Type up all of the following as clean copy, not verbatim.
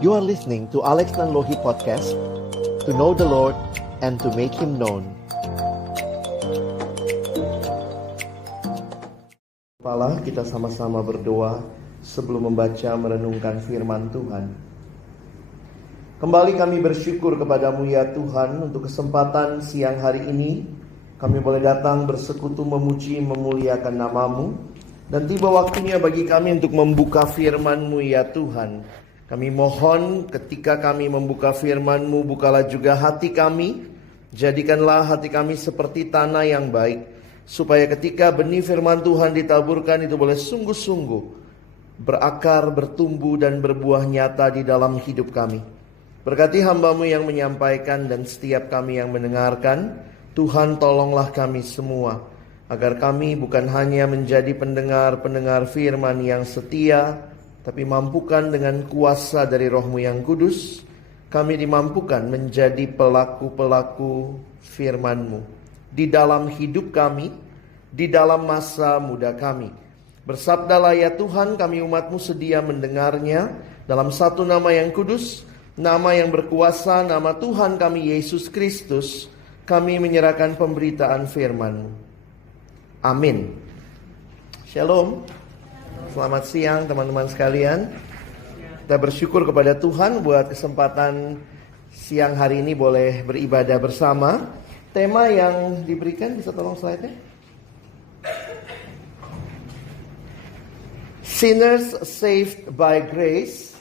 You are listening to Alex Nanlohi Podcast, to know the Lord and to make Him known. Kepala kita sama-sama berdoa sebelum membaca merenungkan firman Tuhan. Kembali kami bersyukur kepadamu ya Tuhan untuk kesempatan siang hari ini. Kami boleh datang bersekutu memuji memuliakan namamu. Dan tiba waktunya bagi kami untuk membuka firman-Mu ya Tuhan. Kami mohon ketika kami membuka firman-Mu, bukalah juga hati kami. Jadikanlah hati kami seperti tanah yang baik, supaya ketika benih firman Tuhan ditaburkan itu boleh sungguh-sungguh berakar, bertumbuh dan berbuah nyata di dalam hidup kami. Berkati hamba-Mu yang menyampaikan dan setiap kami yang mendengarkan. Tuhan tolonglah kami semua, agar kami bukan hanya menjadi pendengar-pendengar firman yang setia, tapi mampukan dengan kuasa dari Roh-Mu yang kudus, kami dimampukan menjadi pelaku-pelaku firman-Mu di dalam hidup kami, di dalam masa muda kami. Bersabdalah ya Tuhan, kami umat-Mu sedia mendengarnya dalam satu nama yang kudus, nama yang berkuasa, nama Tuhan kami Yesus Kristus. Kami menyerahkan pemberitaan firman-Mu. Amin. Shalom. Selamat siang teman-teman sekalian. Kita bersyukur kepada Tuhan buat kesempatan siang hari ini boleh beribadah bersama. Tema yang diberikan, bisa tolong slide-nya? Sinners saved by grace.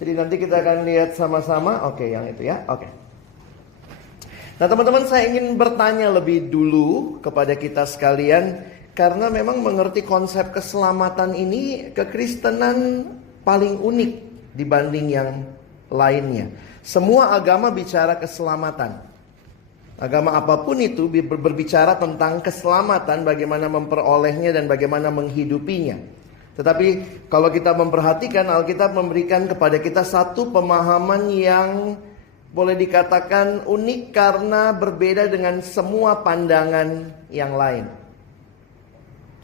Jadi nanti kita akan lihat sama-sama. Oke, yang itu ya. Oke. Nah teman-teman, saya ingin bertanya lebih dulu kepada kita sekalian. Karena memang mengerti konsep keselamatan ini, kekristenan paling unik dibanding yang lainnya. Semua agama bicara keselamatan. Agama apapun itu berbicara tentang keselamatan, bagaimana memperolehnya dan bagaimana menghidupinya. Tetapi kalau kita memperhatikan, Alkitab memberikan kepada kita satu pemahaman yang boleh dikatakan unik karena berbeda dengan semua pandangan yang lain.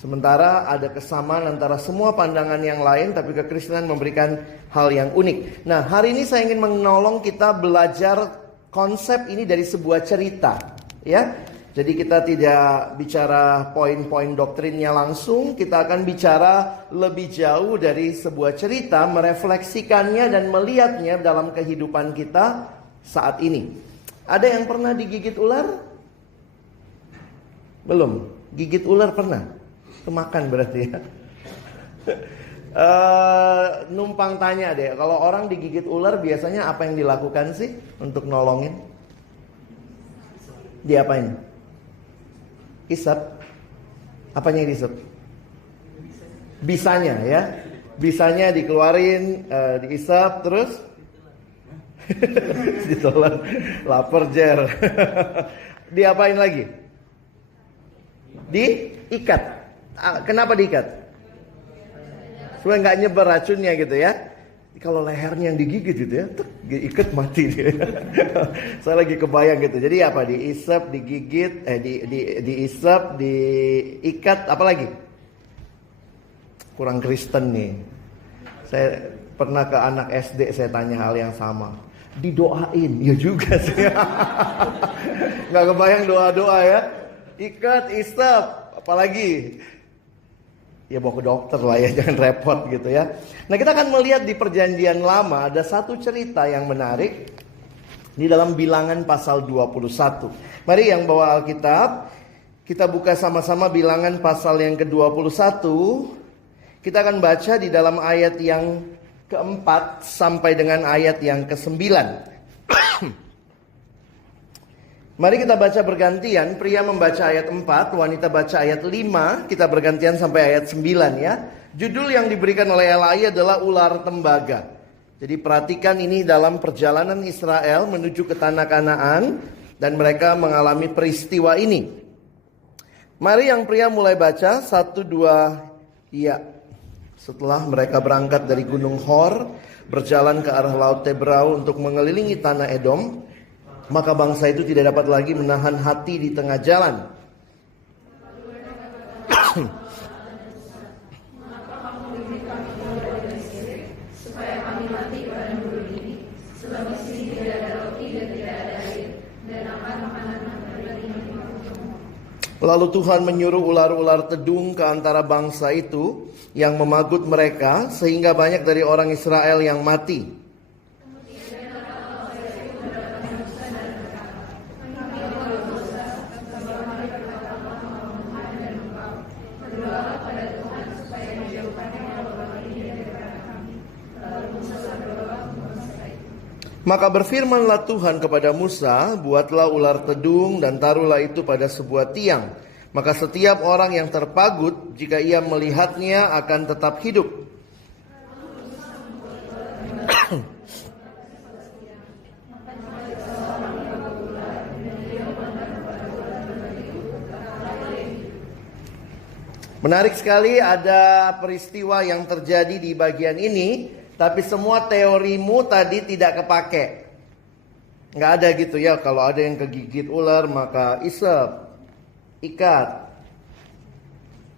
Sementara ada kesamaan antara semua pandangan yang lain, tapi kekristenan memberikan hal yang unik. Nah, hari ini saya ingin menolong kita belajar konsep ini dari sebuah cerita, ya. Jadi kita tidak bicara poin-poin doktrinnya langsung, kita akan bicara lebih jauh dari sebuah cerita, merefleksikannya dan melihatnya dalam kehidupan kita saat ini. Ada yang pernah digigit ular? Belum. Gigit ular pernah? Kemakan berarti ya. Numpang tanya deh, kalau orang digigit ular biasanya apa yang dilakukan sih untuk nolongin? Diapain? Isap? Apanya yang diisap? Bisanya ya. Bisanya dikeluarin, diisap terus ditelan. Lapar jer. Diapain lagi? Diikat. Kenapa diikat? Supaya nggak nyebar racunnya gitu ya. Kalau lehernya yang digigit gitu ya, ikat mati dia. Saya lagi kebayang gitu. Jadi apa? Diisap, digigit, diisap, diikat, apa lagi? Kurang Kristen nih. Saya pernah ke anak SD, saya tanya hal yang sama. Didoain, ya juga sih. Nggak kebayang doa-doa ya. Ikat, isap, apalagi? Ya bawa ke dokter lah ya, jangan repot gitu ya. Nah kita akan melihat di perjanjian lama ada satu cerita yang menarik di dalam Bilangan pasal 21. Mari yang bawa Alkitab, kita buka sama-sama Bilangan pasal yang ke-21. Kita akan baca di dalam ayat yang ke-4 sampai dengan ayat yang ke-9. Mari kita baca bergantian, pria membaca ayat 4, wanita baca ayat 5, kita bergantian sampai ayat 9 ya. Judul yang diberikan oleh LAI adalah ular tembaga. Jadi perhatikan ini dalam perjalanan Israel menuju ke tanah Kanaan dan mereka mengalami peristiwa ini. Mari yang pria mulai baca, 1, 2, iya. Setelah mereka berangkat dari Gunung Hor, berjalan ke arah Laut Tebrau untuk mengelilingi tanah Edom, maka bangsa itu tidak dapat lagi menahan hati di tengah jalan. Lalu Tuhan menyuruh ular-ular tedung ke antara bangsa itu yang memagut mereka, sehingga banyak dari orang Israel yang mati. Maka berfirmanlah Tuhan kepada Musa, buatlah ular tedung dan taruhlah itu pada sebuah tiang. Maka setiap orang yang terpagut, jika ia melihatnya akan tetap hidup. Menarik sekali, ada peristiwa yang terjadi di bagian ini. Tapi semua teorimu tadi tidak kepake. Nggak ada gitu ya. Kalau ada yang kegigit ular maka isep, ikat.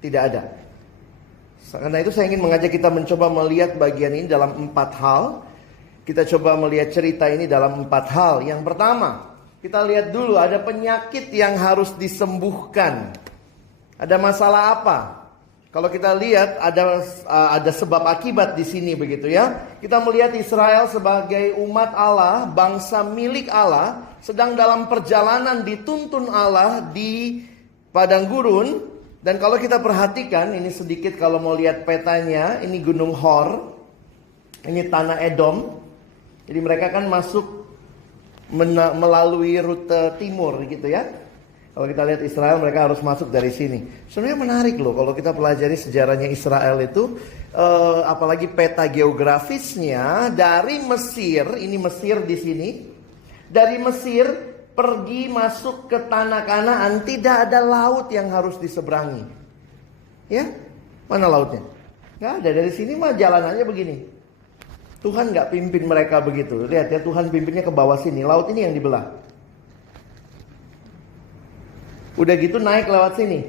Tidak ada. Karena itu saya ingin mengajak kita mencoba melihat bagian ini dalam 4 hal. Kita coba melihat cerita ini dalam 4 hal. Yang pertama, kita lihat dulu ada penyakit yang harus disembuhkan. Ada masalah apa? Kalau kita lihat ada sebab akibat di sini begitu ya. Kita melihat Israel sebagai umat Allah, bangsa milik Allah, sedang dalam perjalanan dituntun Allah di padang gurun. Dan kalau kita perhatikan, ini sedikit kalau mau lihat petanya, ini Gunung Hor, ini tanah Edom. Jadi mereka kan masuk melalui rute timur gitu ya. Kalau kita lihat Israel, mereka harus masuk dari sini. Sebenarnya menarik loh kalau kita pelajari sejarahnya Israel itu, apalagi peta geografisnya dari Mesir, ini Mesir di sini, dari Mesir pergi masuk ke tanah Kanaan, tidak ada laut yang harus diseberangi. Ya, mana lautnya? Nggak ada. Dari sini mah jalanannya begini. Tuhan nggak pimpin mereka begitu. Lihat ya, Tuhan pimpinnya ke bawah sini. Laut ini yang dibelah. Udah gitu naik lewat sini.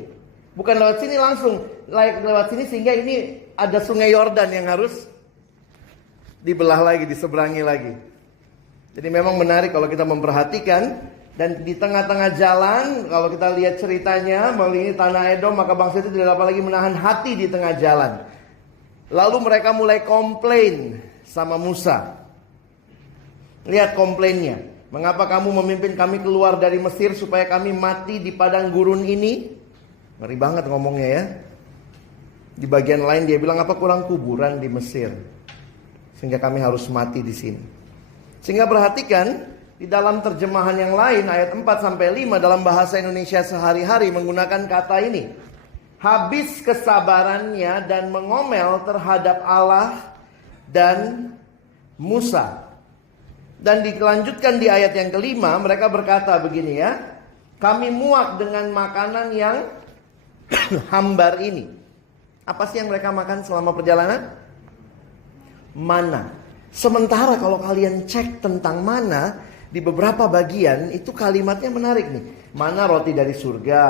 Bukan lewat sini langsung. Naik lewat sini sehingga ini ada sungai Yordan yang harus dibelah lagi, diseberangi lagi. Jadi memang menarik kalau kita memperhatikan. Dan di tengah-tengah jalan, kalau kita lihat ceritanya, melalui tanah Edom, maka bangsa itu tidak dapat lagi menahan hati di tengah jalan. Lalu mereka mulai komplain sama Musa. Lihat komplainnya. Mengapa kamu memimpin kami keluar dari Mesir supaya kami mati di padang gurun ini? Ngeri banget ngomongnya ya. Di bagian lain dia bilang, apa kurang kuburan di Mesir sehingga kami harus mati di sini. Sehingga perhatikan di dalam terjemahan yang lain ayat 4-5 dalam bahasa Indonesia sehari-hari menggunakan kata ini. Habis kesabarannya dan mengomel terhadap Allah dan Musa. Dan dilanjutkan di ayat yang kelima, mereka berkata begini ya. Kami muak dengan makanan yang hambar ini. Apa sih yang mereka makan selama perjalanan? Mana. Sementara kalau kalian cek tentang mana, di beberapa bagian itu kalimatnya menarik nih. Mana roti dari surga,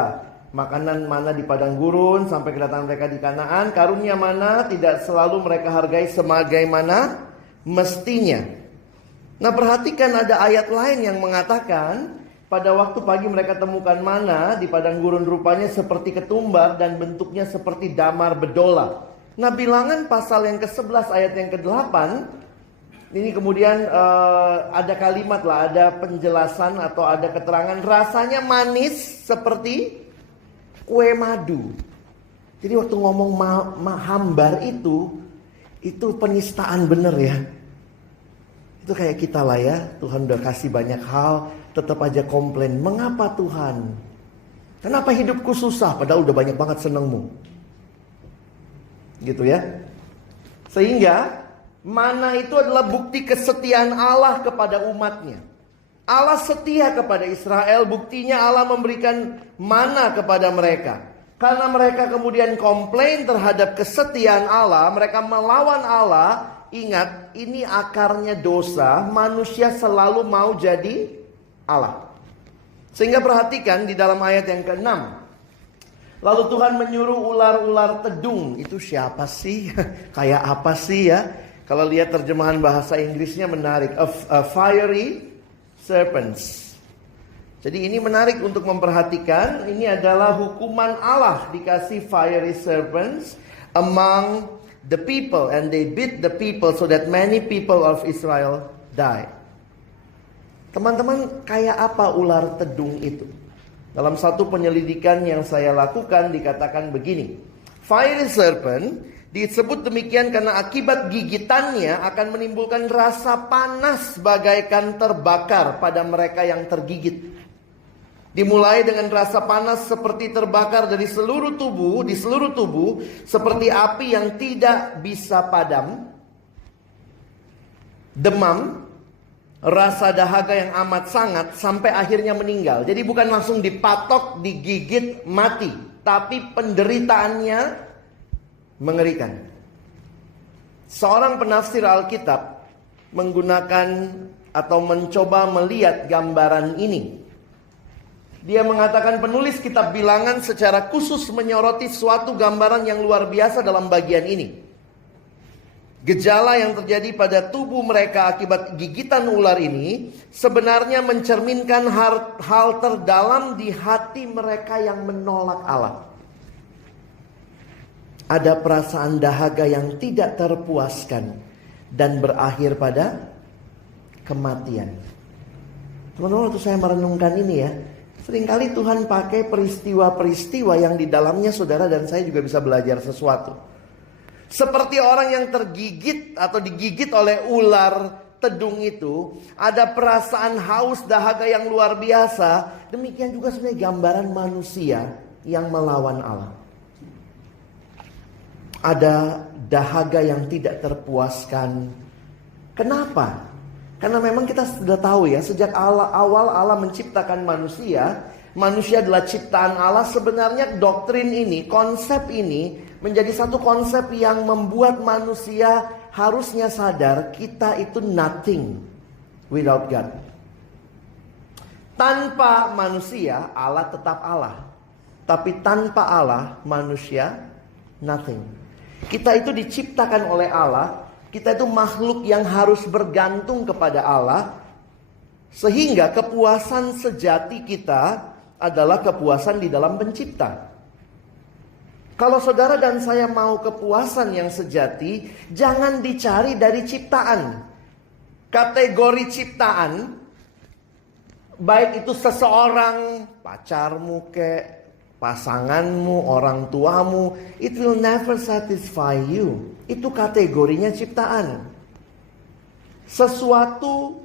makanan mana di padang gurun sampai kedatangan mereka di Kanaan, karunia mana tidak selalu mereka hargai sebagaimana mestinya. Nah perhatikan ada ayat lain yang mengatakan pada waktu pagi mereka temukan mana di padang gurun rupanya seperti ketumbar dan bentuknya seperti damar bedola. Nah bilangan pasal yang ke-11 ayat yang ke-8 ini kemudian ada kalimat lah, ada penjelasan atau ada keterangan rasanya manis seperti kue madu. Jadi waktu ngomong hambar itu penistaan bener ya. Itu kayak kita lah ya, Tuhan udah kasih banyak hal, tetap aja komplain. Mengapa Tuhan? Kenapa hidupku susah padahal udah banyak banget senengmu? Gitu ya. Sehingga mana itu adalah bukti kesetiaan Allah kepada umatnya. Allah setia kepada Israel, buktinya Allah memberikan mana kepada mereka. Karena mereka kemudian komplain terhadap kesetiaan Allah, mereka melawan Allah. Ingat, ini akarnya dosa. Manusia selalu mau jadi Allah. Sehingga perhatikan di dalam ayat yang ke-6. Lalu Tuhan menyuruh ular-ular tedung. Itu siapa sih? Kayak apa sih ya? Kalau lihat terjemahan bahasa Inggrisnya menarik. A fiery serpents. Jadi ini menarik untuk memperhatikan. Ini adalah hukuman Allah dikasih fiery serpents among the people, and they beat the people so that many people of Israel die. Teman-teman, kayak apa ular tedung itu? Dalam satu penyelidikan yang saya lakukan dikatakan begini. Fiery serpent disebut demikian karena akibat gigitannya akan menimbulkan rasa panas bagaikan terbakar pada mereka yang tergigit. Dimulai dengan rasa panas seperti terbakar dari seluruh tubuh, di seluruh tubuh, seperti api yang tidak bisa padam, demam, rasa dahaga yang amat sangat, sampai akhirnya meninggal. Jadi bukan langsung dipatok, digigit, mati, tapi penderitaannya mengerikan. Seorang penafsir Alkitab menggunakan atau mencoba melihat gambaran ini. Dia mengatakan penulis kitab Bilangan secara khusus menyoroti suatu gambaran yang luar biasa dalam bagian ini. Gejala yang terjadi pada tubuh mereka akibat gigitan ular ini sebenarnya mencerminkan hal terdalam di hati mereka yang menolak Allah. Ada perasaan dahaga yang tidak terpuaskan dan berakhir pada kematian. Teman-teman, waktu saya merenungkan ini ya, seringkali Tuhan pakai peristiwa-peristiwa yang di dalamnya saudara dan saya juga bisa belajar sesuatu. Seperti orang yang tergigit atau digigit oleh ular tedung itu, ada perasaan haus dahaga yang luar biasa. Demikian juga sebenarnya gambaran manusia yang melawan Allah. Ada dahaga yang tidak terpuaskan. Kenapa? Karena memang kita sudah tahu ya, sejak awal Allah menciptakan manusia, manusia adalah ciptaan Allah. Sebenarnya doktrin ini, konsep ini menjadi satu konsep yang membuat manusia harusnya sadar kita itu nothing without God. Tanpa manusia, Allah tetap Allah. Tapi tanpa Allah, manusia nothing. Kita itu diciptakan oleh Allah. Kita itu makhluk yang harus bergantung kepada Allah. Sehingga kepuasan sejati kita adalah kepuasan di dalam pencipta. Kalau saudara dan saya mau kepuasan yang sejati, jangan dicari dari ciptaan. Kategori ciptaan, baik itu seseorang, pacarmu pasanganmu, orang tuamu, it will never satisfy you. Itu kategorinya ciptaan. Sesuatu,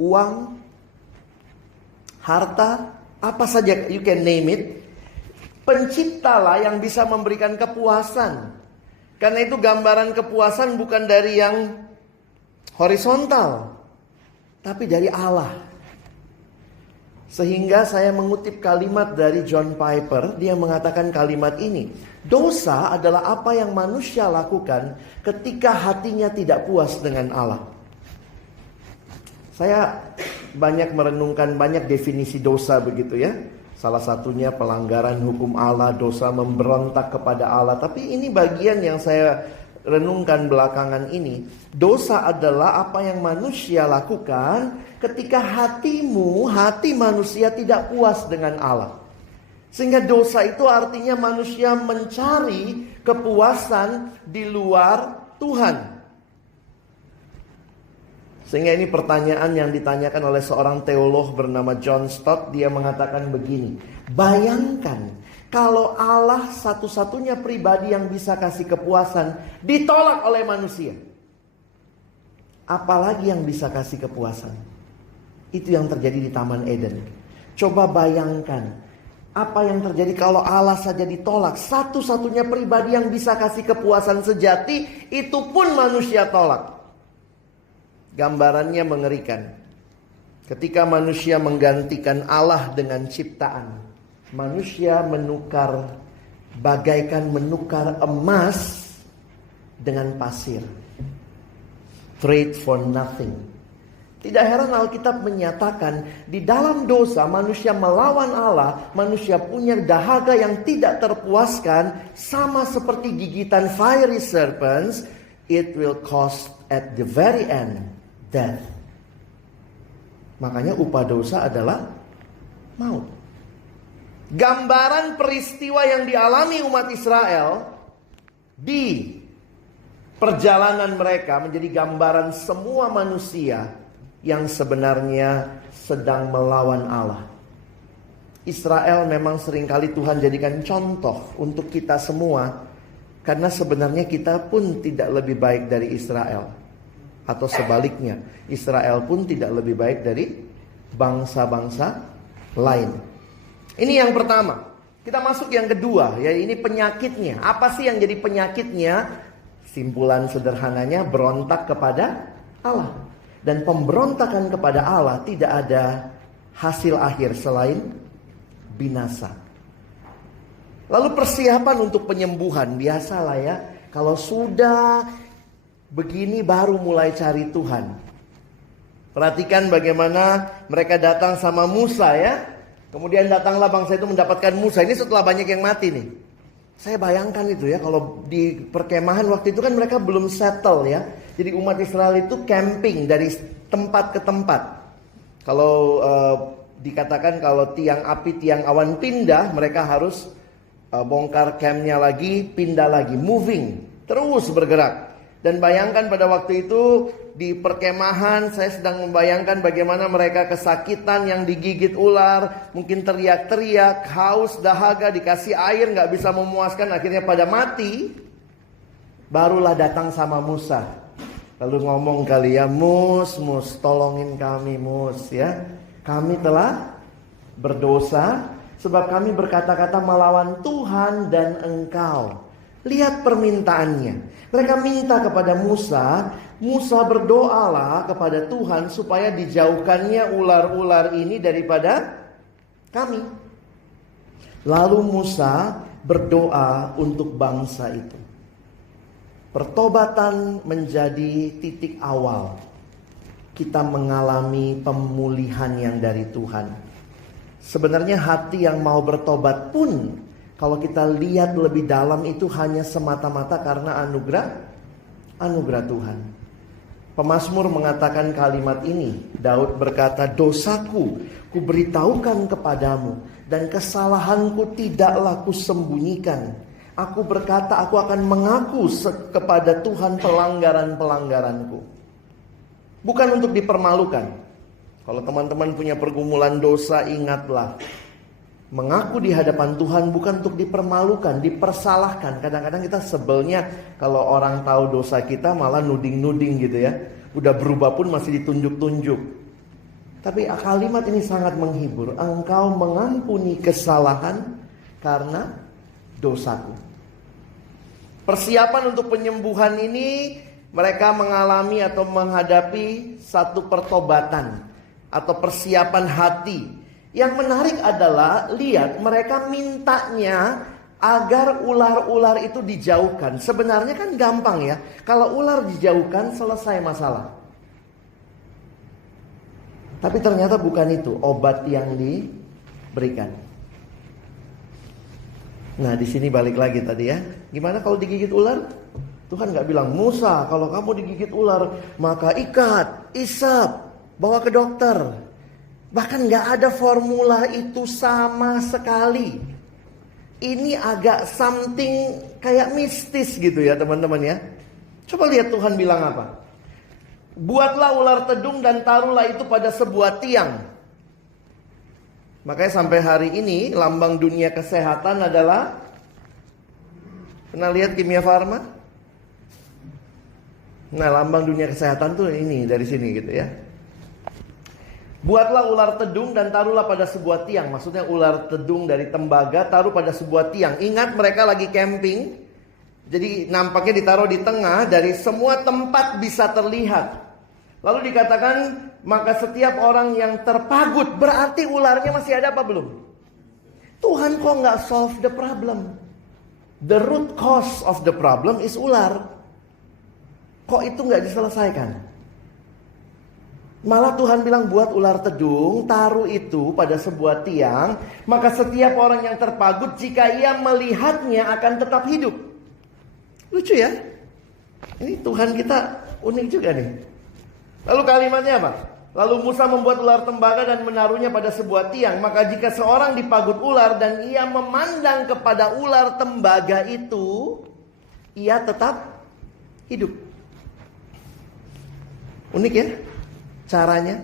uang, harta, apa saja, you can name it. Penciptalah yang bisa memberikan kepuasan. Karena itu gambaran kepuasan bukan dari yang horizontal, tapi dari Allah. Sehingga saya mengutip kalimat dari John Piper. Dia mengatakan kalimat ini. Dosa adalah apa yang manusia lakukan ketika hatinya tidak puas dengan Allah. Saya banyak merenungkan banyak definisi dosa begitu ya. Salah satunya pelanggaran hukum Allah, dosa memberontak kepada Allah. Tapi ini bagian yang saya renungkan belakangan ini. Dosa adalah apa yang manusia lakukan ketika hati manusia tidak puas dengan Allah. Sehingga dosa itu artinya manusia mencari kepuasan di luar Tuhan. Sehingga ini pertanyaan yang ditanyakan oleh seorang teolog bernama John Stott. Dia mengatakan begini, bayangkan kalau Allah satu-satunya pribadi yang bisa kasih kepuasan ditolak oleh manusia. Apalagi yang bisa kasih kepuasan? Itu yang terjadi di Taman Eden. Coba bayangkan apa yang terjadi kalau Allah saja ditolak. Satu-satunya pribadi yang bisa kasih kepuasan sejati, itu pun manusia tolak. Gambarannya mengerikan. Ketika manusia menggantikan Allah dengan ciptaan, manusia bagaikan menukar emas dengan pasir. Trade for nothing. Tidak heran Alkitab menyatakan di dalam dosa manusia melawan Allah, manusia punya dahaga yang tidak terpuaskan, sama seperti gigitan fiery serpents, it will cost at the very end death. Makanya upah dosa adalah maut. Gambaran peristiwa yang dialami umat Israel di perjalanan mereka menjadi gambaran semua manusia yang sebenarnya sedang melawan Allah. Israel memang seringkali Tuhan jadikan contoh untuk kita semua, karena sebenarnya kita pun tidak lebih baik dari Israel. Atau sebaliknya, Israel pun tidak lebih baik dari bangsa-bangsa lain. Ini yang pertama. Kita masuk yang kedua, ya, ini penyakitnya. Apa sih yang jadi penyakitnya? Simpulan sederhananya, berontak kepada Allah. Dan pemberontakan kepada Allah tidak ada hasil akhir selain binasa. Lalu persiapan untuk penyembuhan, biasalah ya, kalau sudah begini baru mulai cari Tuhan. Perhatikan bagaimana mereka datang sama Musa ya. Kemudian datanglah bangsa itu mendapatkan Musa. Ini setelah banyak yang mati nih. Saya bayangkan itu ya, kalau di perkemahan waktu itu kan mereka belum settle ya. Jadi umat Israel itu camping dari tempat ke tempat. Kalau dikatakan kalau tiang api, tiang awan pindah, mereka harus bongkar campnya lagi, pindah lagi, moving, terus bergerak. Dan bayangkan pada waktu itu di perkemahan, saya sedang membayangkan bagaimana mereka kesakitan, yang digigit ular, mungkin teriak-teriak, haus, dahaga, dikasih air gak bisa memuaskan, akhirnya pada mati. Barulah datang sama Musa. Lalu ngomong kali ya, Mus, tolongin kami Mus ya. Kami telah berdosa sebab kami berkata-kata melawan Tuhan dan engkau. Lihat permintaannya. Mereka minta kepada Musa. Musa berdoalah kepada Tuhan supaya dijauhkannya ular-ular ini daripada kami. Lalu Musa berdoa untuk bangsa itu. Pertobatan menjadi titik awal kita mengalami pemulihan yang dari Tuhan. Sebenarnya hati yang mau bertobat pun, kalau kita lihat lebih dalam, itu hanya semata-mata karena anugerah Tuhan. Pemazmur mengatakan kalimat ini. Daud berkata, dosaku kuberitahukan kepadamu, dan kesalahanku tidaklah kusembunyikan. Aku berkata, aku akan mengaku kepada Tuhan pelanggaran-pelanggaranku. Bukan untuk dipermalukan. Kalau teman-teman punya pergumulan dosa, ingatlah, mengaku di hadapan Tuhan bukan untuk dipermalukan, dipersalahkan. Kadang-kadang kita sebelnya kalau orang tahu dosa kita malah nuding-nuding gitu ya. Udah berubah pun masih ditunjuk-tunjuk. Tapi kalimat ini sangat menghibur. Engkau mengampuni kesalahan karena dosaku. Persiapan untuk penyembuhan ini, mereka mengalami atau menghadapi satu pertobatan atau persiapan hati. Yang menarik adalah, lihat, mereka mintanya agar ular-ular itu dijauhkan. Sebenarnya kan gampang ya. Kalau ular dijauhkan, selesai masalah. Tapi ternyata bukan itu obat yang diberikan. Nah, di sini balik lagi tadi ya. Gimana kalau digigit ular? Tuhan gak bilang, Musa, kalau kamu digigit ular, maka ikat, isap, bawa ke dokter. Bahkan gak ada formula itu sama sekali. Ini agak something kayak mistis gitu ya teman-teman ya. Coba lihat Tuhan bilang apa. Buatlah ular tedung dan taruhlah itu pada sebuah tiang. Makanya sampai hari ini lambang dunia kesehatan adalah, pernah lihat Kimia Farma? Nah, lambang dunia kesehatan tuh ini dari sini gitu ya. Buatlah ular tedung dan taruhlah pada sebuah tiang. Maksudnya ular tedung dari tembaga taruh pada sebuah tiang. Ingat mereka lagi camping. Jadi nampaknya ditaruh di tengah, dari semua tempat bisa terlihat. Lalu dikatakan, maka setiap orang yang terpagut, berarti ularnya masih ada apa belum? Tuhan kok nggak solve the problem? The root cause of the problem is ular. Kok itu nggak diselesaikan? Malah Tuhan bilang, buat ular tedung, taruh itu pada sebuah tiang, maka setiap orang yang terpagut, jika ia melihatnya akan tetap hidup. Lucu ya? Ini Tuhan kita unik juga nih. Lalu kalimatnya apa? Lalu Musa membuat ular tembaga dan menaruhnya pada sebuah tiang. Maka jika seorang dipagut ular dan ia memandang kepada ular tembaga itu, ia tetap hidup. Unik ya caranya.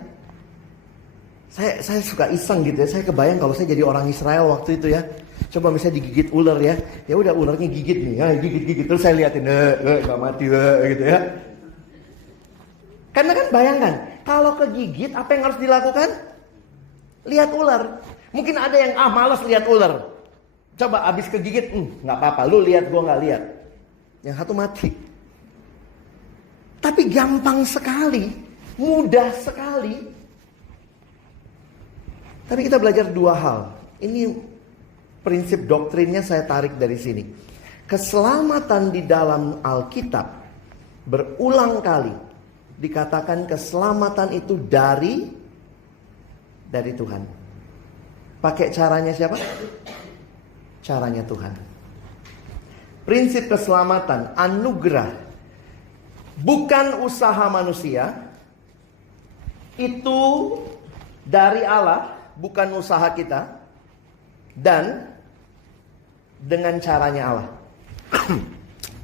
Saya suka iseng gitu ya. Saya kebayang kalau saya jadi orang Israel waktu itu ya. Coba misalnya digigit ular ya. Ya udah ularnya gigit nih. Ya, gigit. Terus saya liatin. Gak mati gitu ya. Karena kan bayangkan. Kalau kegigit apa yang harus dilakukan? Lihat ular. Mungkin ada yang malas lihat ular. Coba abis kegigit. Gak apa-apa. Lu lihat gue gak lihat. Yang satu mati. Tapi gampang sekali. Mudah sekali. Tapi kita belajar dua hal. Ini prinsip doktrinnya saya tarik dari sini. Keselamatan di dalam Alkitab berulang kali dikatakan keselamatan itu dari Tuhan. Pakai caranya siapa? Caranya Tuhan. Prinsip keselamatan, anugerah, bukan usaha manusia. Itu dari Allah, bukan usaha kita. Dan dengan caranya Allah.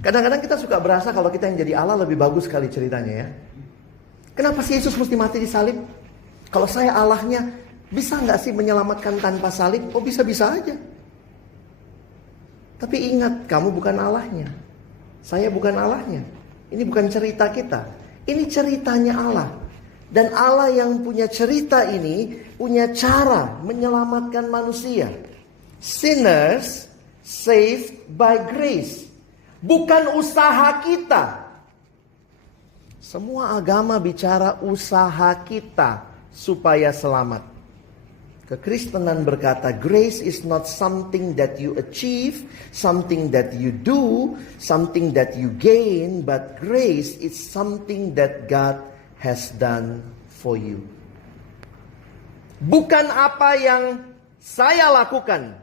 Kadang-kadang kita suka berasa kalau kita yang jadi Allah lebih bagus sekali ceritanya ya. Kenapa sih Yesus mesti mati di salib? Kalau saya Allahnya, bisa nggak sih menyelamatkan tanpa salib? Oh bisa-bisa aja. Tapi ingat, kamu bukan Allahnya. Saya bukan Allahnya. Ini bukan cerita kita. Ini ceritanya Allah. Dan Allah yang punya cerita ini, punya cara menyelamatkan manusia. Sinners saved by grace. Bukan usaha kita. Semua agama bicara usaha kita supaya selamat. Kekristenan berkata grace is not something that you achieve, something that you do, something that you gain, but grace is something that God has done for you. Bukan apa yang saya lakukan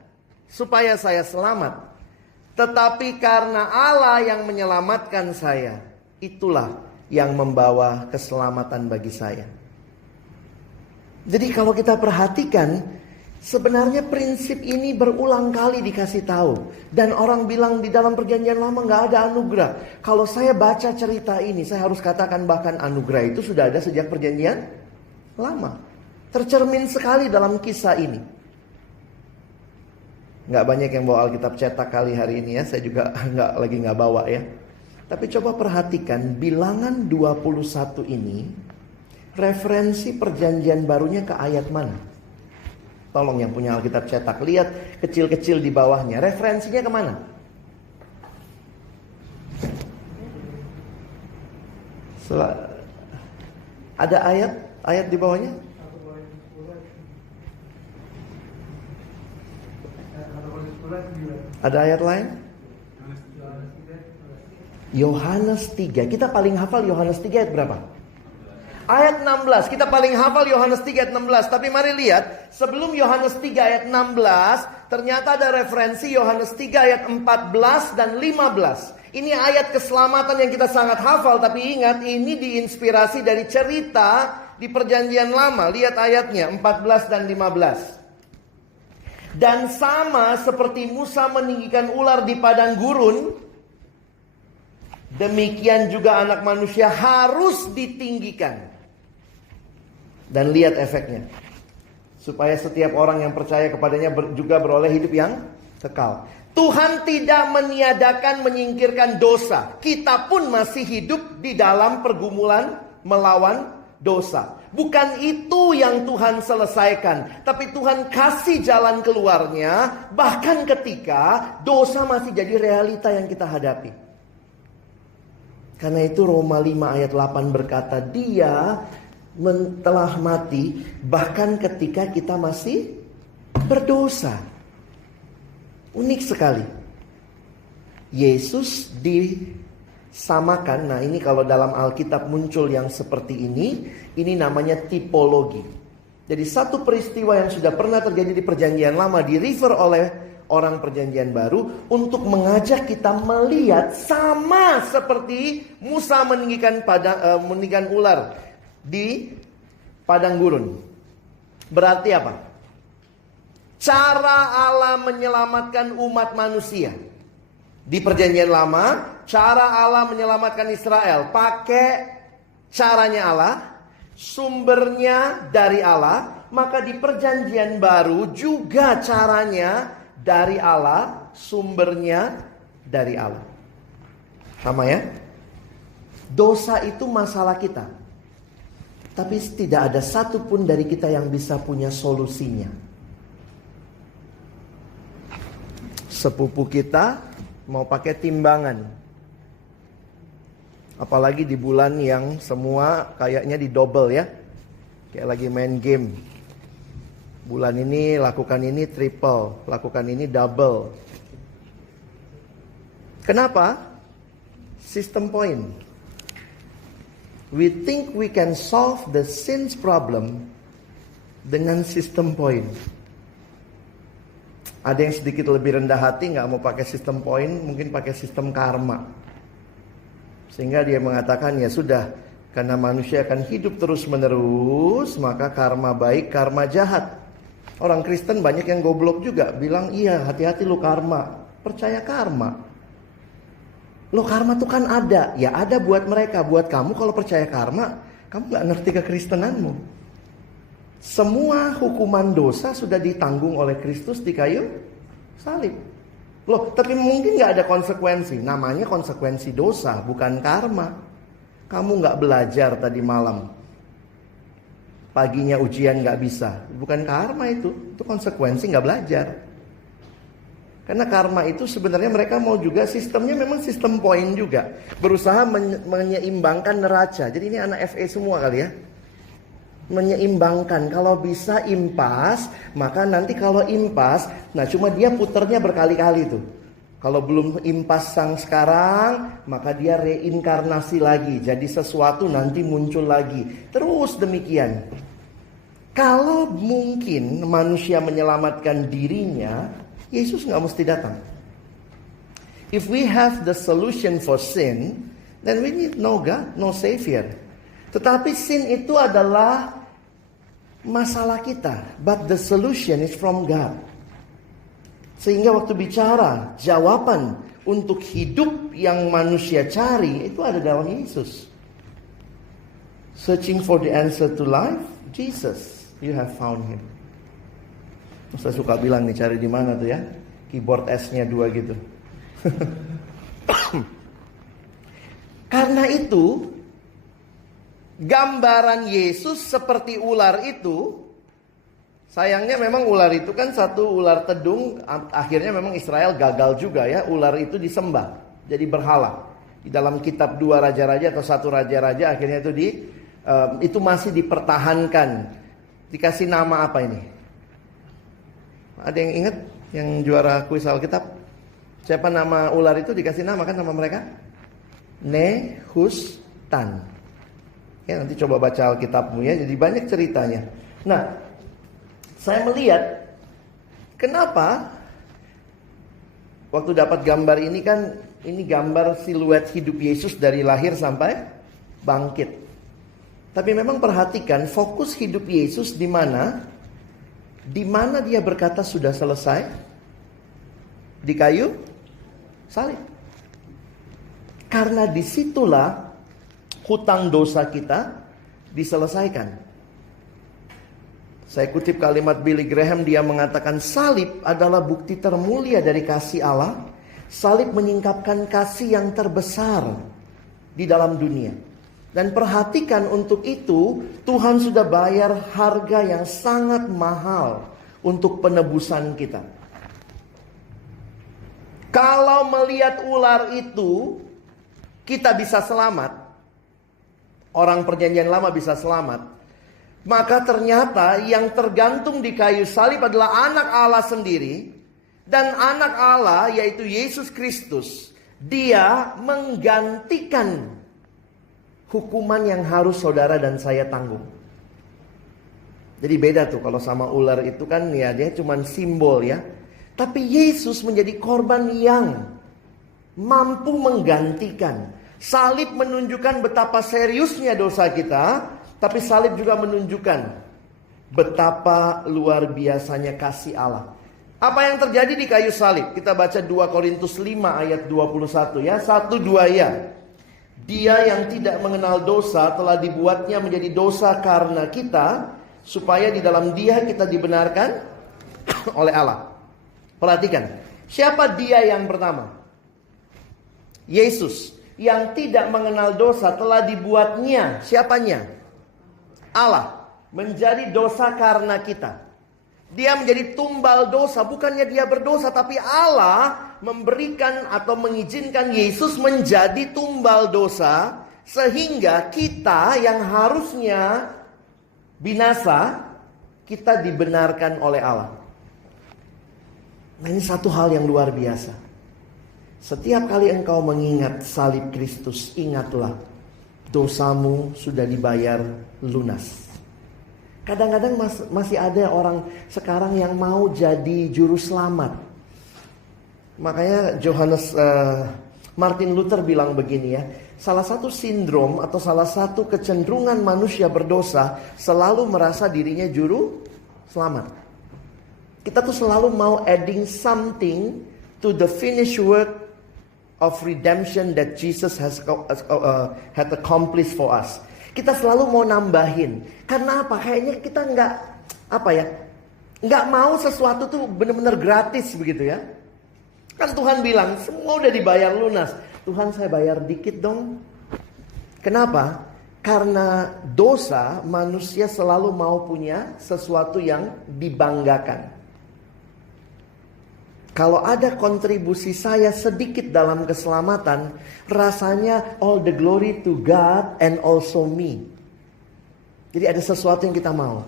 supaya saya selamat, tetapi karena Allah yang menyelamatkan saya, itulah yang membawa keselamatan bagi saya. Jadi kalau kita perhatikan, sebenarnya prinsip ini berulang kali dikasih tahu. Dan orang bilang di dalam perjanjian lama gak ada anugerah. Kalau saya baca cerita ini, saya harus katakan bahkan anugerah itu sudah ada sejak perjanjian lama. Tercermin sekali dalam kisah ini. Gak banyak yang bawa Alkitab cetak kali hari ini ya. Saya juga lagi gak bawa ya. Tapi coba perhatikan bilangan 21 ini, referensi perjanjian barunya ke ayat mana? Tolong yang punya Alkitab cetak, lihat kecil-kecil di bawahnya. Referensinya kemana? Ada ayat di bawahnya? Ada ayat lain? Yohanes 3. Kita paling hafal Yohanes 3 ayat berapa? Ayat 16. Kita paling hafal Yohanes 3 ayat 16. Tapi mari lihat, sebelum Yohanes 3 ayat 16, ternyata ada referensi Yohanes 3 ayat 14 dan 15. Ini ayat keselamatan yang kita sangat hafal. Tapi ingat, ini diinspirasi dari cerita di perjanjian lama. Lihat ayatnya 14 dan 15. Dan sama seperti Musa meninggikan ular di padang gurun, demikian juga anak manusia harus ditinggikan. Dan lihat efeknya. Supaya setiap orang yang percaya kepadanya juga beroleh hidup yang kekal. Tuhan tidak meniadakan, menyingkirkan dosa. Kita pun masih hidup di dalam pergumulan melawan dosa. Bukan itu yang Tuhan selesaikan. Tapi Tuhan kasih jalan keluarnya. Bahkan ketika dosa masih jadi realita yang kita hadapi. Karena itu Roma 5 ayat 8 berkata, Dia telah mati bahkan ketika kita masih berdosa. Unik sekali. Yesus disamakan. Nah ini kalau dalam Alkitab muncul yang seperti ini namanya tipologi. Jadi satu peristiwa yang sudah pernah terjadi di perjanjian lama di refer oleh orang perjanjian baru untuk mengajak kita melihat sama seperti Musa meninggikan ular di padang gurun. Berarti apa? Cara Allah menyelamatkan umat manusia. Di perjanjian lama, cara Allah menyelamatkan Israel pakai caranya Allah, sumbernya dari Allah. Maka di perjanjian baru juga caranya dari Allah, sumbernya dari Allah. Sama ya? Dosa itu masalah kita. Tapi tidak ada satupun dari kita yang bisa punya solusinya. Sepupu kita mau pakai timbangan. Apalagi di bulan yang semua kayaknya di double ya. Kayak lagi main game. Bulan ini lakukan ini triple, lakukan ini double. Kenapa? System point. We think we can solve the sins problem dengan sistem point. Ada yang sedikit lebih rendah hati, nggak mau pakai sistem point, mungkin pakai sistem karma. Sehingga dia mengatakan ya sudah, karena manusia akan hidup terus menerus, maka karma baik, karma jahat. Orang Kristen banyak yang goblok juga, bilang iya hati-hati lu karma, percaya karma. Loh karma tuh kan ada. Ya ada buat mereka. Buat kamu kalau percaya karma, kamu gak ngerti kekristenanmu. Semua hukuman dosa sudah ditanggung oleh Kristus di kayu salib. Loh tapi mungkin gak ada konsekuensi. Namanya konsekuensi dosa, bukan karma. Kamu gak belajar tadi malam. Paginya ujian gak bisa. Bukan karma itu. Itu konsekuensi gak belajar. Karena karma itu sebenarnya mereka mau juga sistemnya memang sistem poin juga. Berusaha menyeimbangkan neraca. Jadi ini anak FE semua kali ya. Menyeimbangkan. Kalau bisa impas, maka nanti kalau impas, nah cuma dia puternya berkali-kali tuh. Kalau belum impas sang sekarang, maka dia reinkarnasi lagi. Jadi sesuatu nanti muncul lagi. Terus demikian. Kalau mungkin manusia menyelamatkan dirinya, Yesus nggak mesti datang. If we have the solution for sin, then we need no God, no Savior. Tetapi sin itu adalah masalah kita, but the solution is from God. Sehingga waktu bicara jawaban untuk hidup yang manusia cari itu ada dalam Yesus. Searching for the answer to life, Jesus, you have found Him. Saya suka bilang nih cari di mana tuh ya, keyboard S-nya 2 gitu. Karena itu gambaran Yesus seperti ular itu, sayangnya memang ular itu kan satu ular tedung. Akhirnya memang Israel gagal juga ya, ular itu disembah jadi berhala. Di dalam kitab 2 Raja-Raja atau 1 Raja-Raja akhirnya itu masih dipertahankan. Dikasih nama apa ini? Ada yang ingat yang juara kuis Alkitab? Siapa nama ular itu dikasih nama kan sama mereka? Nehustan. Ya nanti coba baca Alkitabmu ya. Jadi banyak ceritanya. Nah, saya melihat kenapa waktu dapat gambar ini kan ini gambar siluet hidup Yesus dari lahir sampai bangkit. Tapi memang perhatikan fokus hidup Yesus di mana? Di mana dia berkata sudah selesai? Di kayu salib. Karena disitulah hutang dosa kita diselesaikan. Saya kutip kalimat Billy Graham, dia mengatakan salib adalah bukti termulia dari kasih Allah. Salib menyingkapkan kasih yang terbesar di dalam dunia. Dan perhatikan untuk itu Tuhan sudah bayar harga yang sangat mahal untuk penebusan kita. Kalau melihat ular itu kita bisa selamat, orang perjanjian lama bisa selamat, maka ternyata yang tergantung di kayu salib adalah anak Allah sendiri. Dan anak Allah yaitu Yesus Kristus, dia menggantikan hukuman yang harus saudara dan saya tanggung. Jadi beda tuh kalau sama ular itu kan ya dia cuma simbol ya. Tapi Yesus menjadi korban yang mampu menggantikan. Salib menunjukkan betapa seriusnya dosa kita. Tapi salib juga menunjukkan betapa luar biasanya kasih Allah. Apa yang terjadi di kayu salib? Kita baca 2 Korintus 5 ayat 21 ya. 1, 2 ya. Dia yang tidak mengenal dosa telah dibuatnya menjadi dosa karena kita, supaya di dalam Dia kita dibenarkan oleh Allah. Perhatikan, siapa Dia yang pertama? Yesus yang tidak mengenal dosa telah dibuatnya, siapanya? Allah menjadi dosa karena kita. Dia menjadi tumbal dosa, bukannya dia berdosa, tapi Allah memberikan atau mengizinkan Yesus menjadi tumbal dosa, sehingga kita yang harusnya binasa, kita dibenarkan oleh Allah. Nah, ini satu hal yang luar biasa. Setiap kali engkau mengingat salib Kristus, ingatlah dosamu sudah dibayar lunas. Kadang-kadang masih ada orang sekarang yang mau jadi juru selamat. Makanya Martin Luther bilang begini ya. Salah satu sindrom atau salah satu kecenderungan manusia berdosa selalu merasa dirinya juru selamat. Kita tuh selalu mau adding something to the finished work of redemption that Jesus had accomplished for us. Kita selalu mau nambahin. Karena apa? Kayaknya kita nggak mau sesuatu tuh benar-benar gratis begitu ya. Kan Tuhan bilang semua udah dibayar lunas. Tuhan, saya bayar dikit dong. Kenapa? Karena dosa manusia selalu mau punya sesuatu yang dibanggakan. Kalau ada kontribusi saya sedikit dalam keselamatan, rasanya all the glory to God and also me. Jadi ada sesuatu yang kita mau.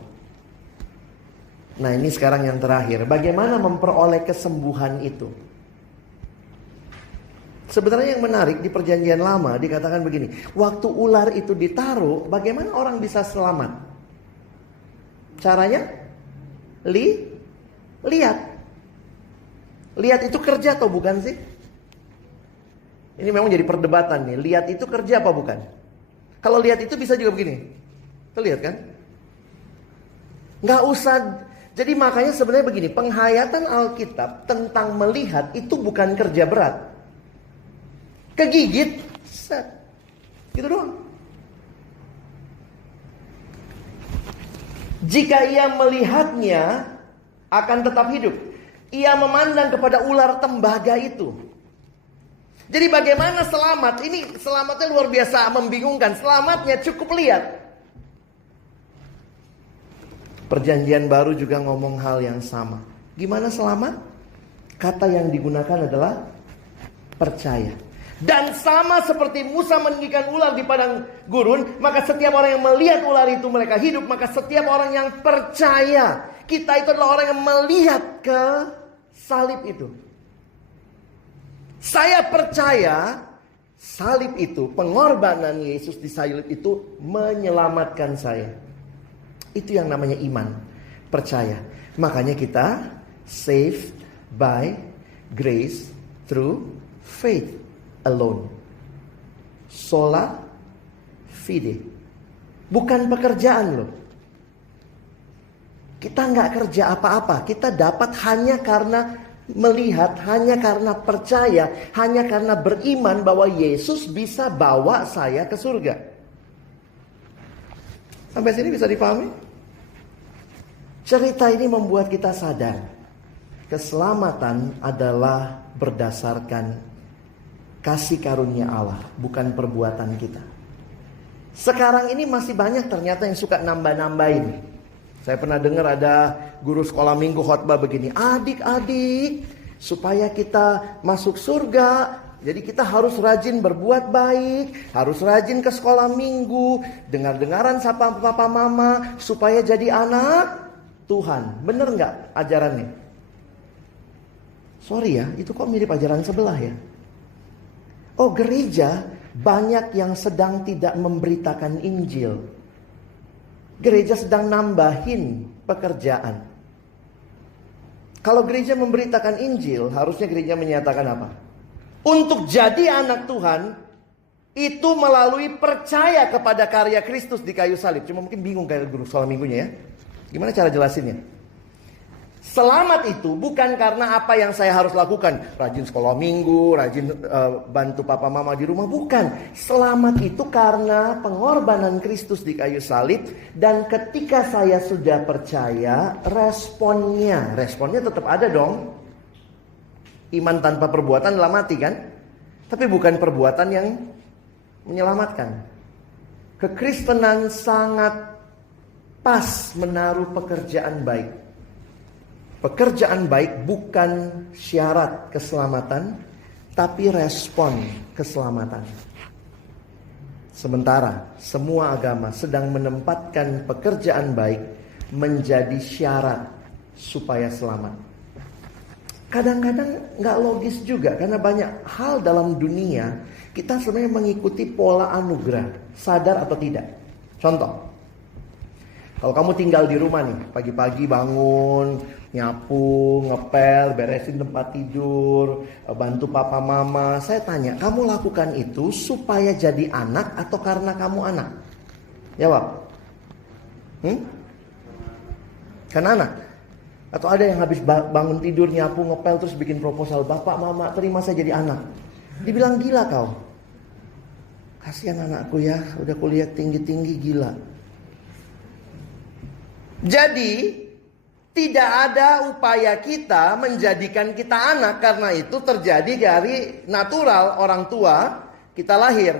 Nah, ini sekarang yang terakhir. Bagaimana memperoleh kesembuhan itu? Sebenarnya yang menarik di Perjanjian Lama dikatakan begini. Waktu ular itu ditaruh, bagaimana orang bisa selamat? Caranya? Lihat. Lihat itu kerja atau bukan sih? Ini memang jadi perdebatan nih. Lihat itu kerja apa bukan? Kalau lihat itu bisa juga begini. Lihat kan? Nggak usah. Jadi makanya sebenarnya begini. Penghayatan Alkitab tentang melihat itu bukan kerja berat. Kegigit. Set. Gitu doang. Jika ia melihatnya akan tetap hidup. Ia memandang kepada ular tembaga itu. Jadi bagaimana selamat? Ini selamatnya luar biasa membingungkan. Selamatnya cukup lihat. Perjanjian baru juga ngomong hal yang sama. Gimana selamat? Kata yang digunakan adalah percaya. Dan sama seperti Musa meninggikan ular di padang gurun, maka setiap orang yang melihat ular itu mereka hidup. Maka setiap orang yang percaya, kita itu adalah orang yang melihat ke salib itu. Saya percaya salib itu, pengorbanan Yesus di salib itu menyelamatkan saya. Itu yang namanya iman, percaya. Makanya kita saved by grace through faith alone. Sola fide. Bukan pekerjaan loh. Kita nggak kerja apa-apa. Kita dapat hanya karena melihat, hanya karena percaya, hanya karena beriman bahwa Yesus bisa bawa saya ke surga. Sampai sini bisa dipahami? Cerita ini membuat kita sadar. Keselamatan adalah berdasarkan kasih karunia Allah, bukan perbuatan kita. Sekarang ini masih banyak ternyata yang suka nambah-nambahin. Saya pernah dengar ada guru sekolah minggu khotbah begini. Adik-adik, supaya kita masuk surga, jadi kita harus rajin berbuat baik, harus rajin ke sekolah minggu, dengar-dengaran sapa papa mama, supaya jadi anak Tuhan. Bener nggak ajarannya? Sorry ya, itu kok mirip ajaran sebelah ya? Oh, gereja banyak yang sedang tidak memberitakan Injil. Gereja sedang nambahin pekerjaan. Kalau gereja memberitakan Injil, harusnya gereja menyatakan apa? Untuk jadi anak Tuhan, itu melalui percaya kepada karya Kristus di kayu salib. Cuma mungkin bingung kayak guru sekolah minggunya ya. Gimana cara jelasinnya? Selamat itu bukan karena apa yang saya harus lakukan. Rajin sekolah minggu, rajin bantu papa mama di rumah. Bukan. Selamat itu karena pengorbanan Kristus di kayu salib. Dan ketika saya sudah percaya, responnya tetap ada dong. Iman tanpa perbuatan adalah mati kan? Tapi bukan perbuatan yang menyelamatkan. Kekristenan sangat pas menaruh pekerjaan baik. Pekerjaan baik bukan syarat keselamatan, tapi respon keselamatan. Sementara semua agama sedang menempatkan pekerjaan baik menjadi syarat supaya selamat. Kadang-kadang gak logis juga, karena banyak hal dalam dunia kita sebenarnya mengikuti pola anugerah, sadar atau tidak. Contoh, kalau kamu tinggal di rumah nih, pagi-pagi bangun, nyapu, ngepel, beresin tempat tidur, bantu papa mama. Saya tanya, kamu lakukan itu supaya jadi anak atau karena kamu anak? Jawab. Karena anak? Atau ada yang habis bangun tidur, nyapu, ngepel, terus bikin proposal, bapak mama terima saya jadi anak. Dibilang gila kau. Kasihan anakku ya, udah kuliah tinggi-tinggi, gila. Jadi tidak ada upaya kita menjadikan kita anak, karena itu terjadi dari natural orang tua kita lahir.